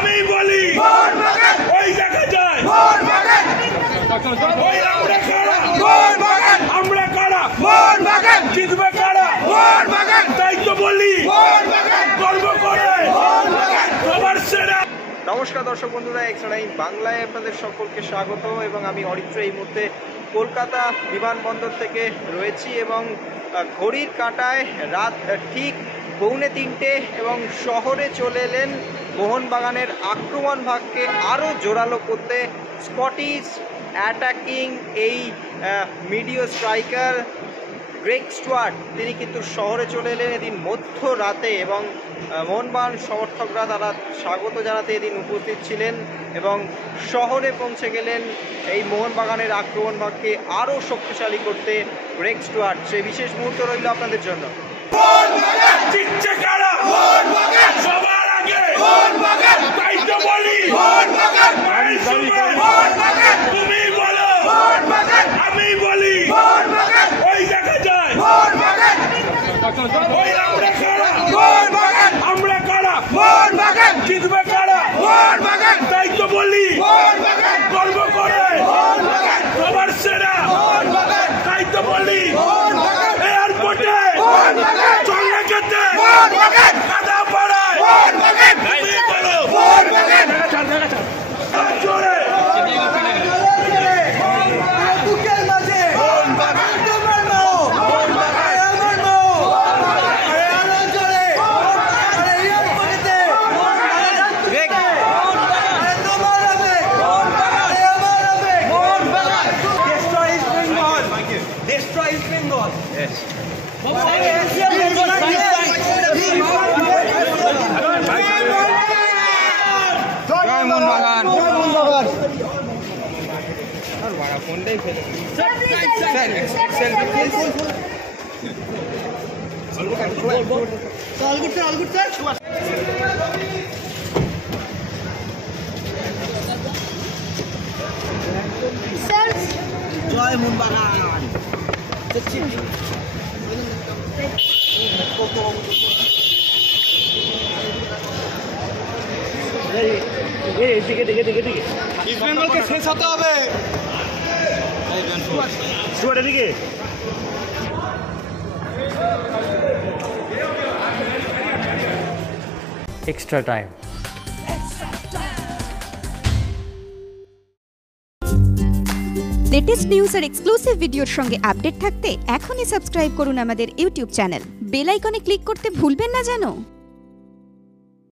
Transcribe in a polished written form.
আমি বলি ওই দেখা যায় ওই আমরা কারা জিতবে কারা তাই তো বলি গর্ব করে সবার সেরা। নমস্কার দর্শক বন্ধুরা, এক্সট্রা টাইম বাংলায় আপনাদের সকলকে স্বাগত এবং আমি অরিত্র এই মুহূর্তে কলকাতা বিমানবন্দর থেকে রয়েছি এবং ঘড়ির কাঁটায় রাত ঠিক 2:45 এবং শহরে চলে এলেন মোহনবাগানের আক্রমণ ভাগকে আরও জোরালো করতে স্কটিশ অ্যাটাকিং এই মিডিও স্ট্রাইকার গ্রেগ স্টুয়ার্ট। তিনি কিন্তু শহরে চলে এলেন এদিন মধ্যরাতে এবং মোহনবাগান সমর্থকরা তারা স্বাগত জানাতে এদিন উপস্থিত ছিলেন এবং শহরে পৌঁছে গেলেন এই মোহনবাগানের আক্রমণ ভাগকে আরও শক্তিশালী করতে গ্রেগ স্টুয়ার্ট। সেই বিশেষ মুহূর্ত রইল আপনাদের জন্য। আমি বলি ওই দেখা যায় আমরা কারা জিতবে কারা তাই তো বলি গর্ব করে সবার সেরা তাই তো বলি এয়ারপোর্টে চলে যেতে কাদা পাড়ায় জোরে জয় মোহনবাগান। ইস্ট বেঙ্গলকে শেষ হতে হবে। Extra time. লেটেস্ট নিউজ আর এক্সক্লুসিভ ভিডিওর সঙ্গে আপডেট থাকতে এখনই সাবস্ক্রাইব করুন আমাদের ইউটিউব চ্যানেল। বেল আইকনে ক্লিক করতে ভুলবেন না যেন।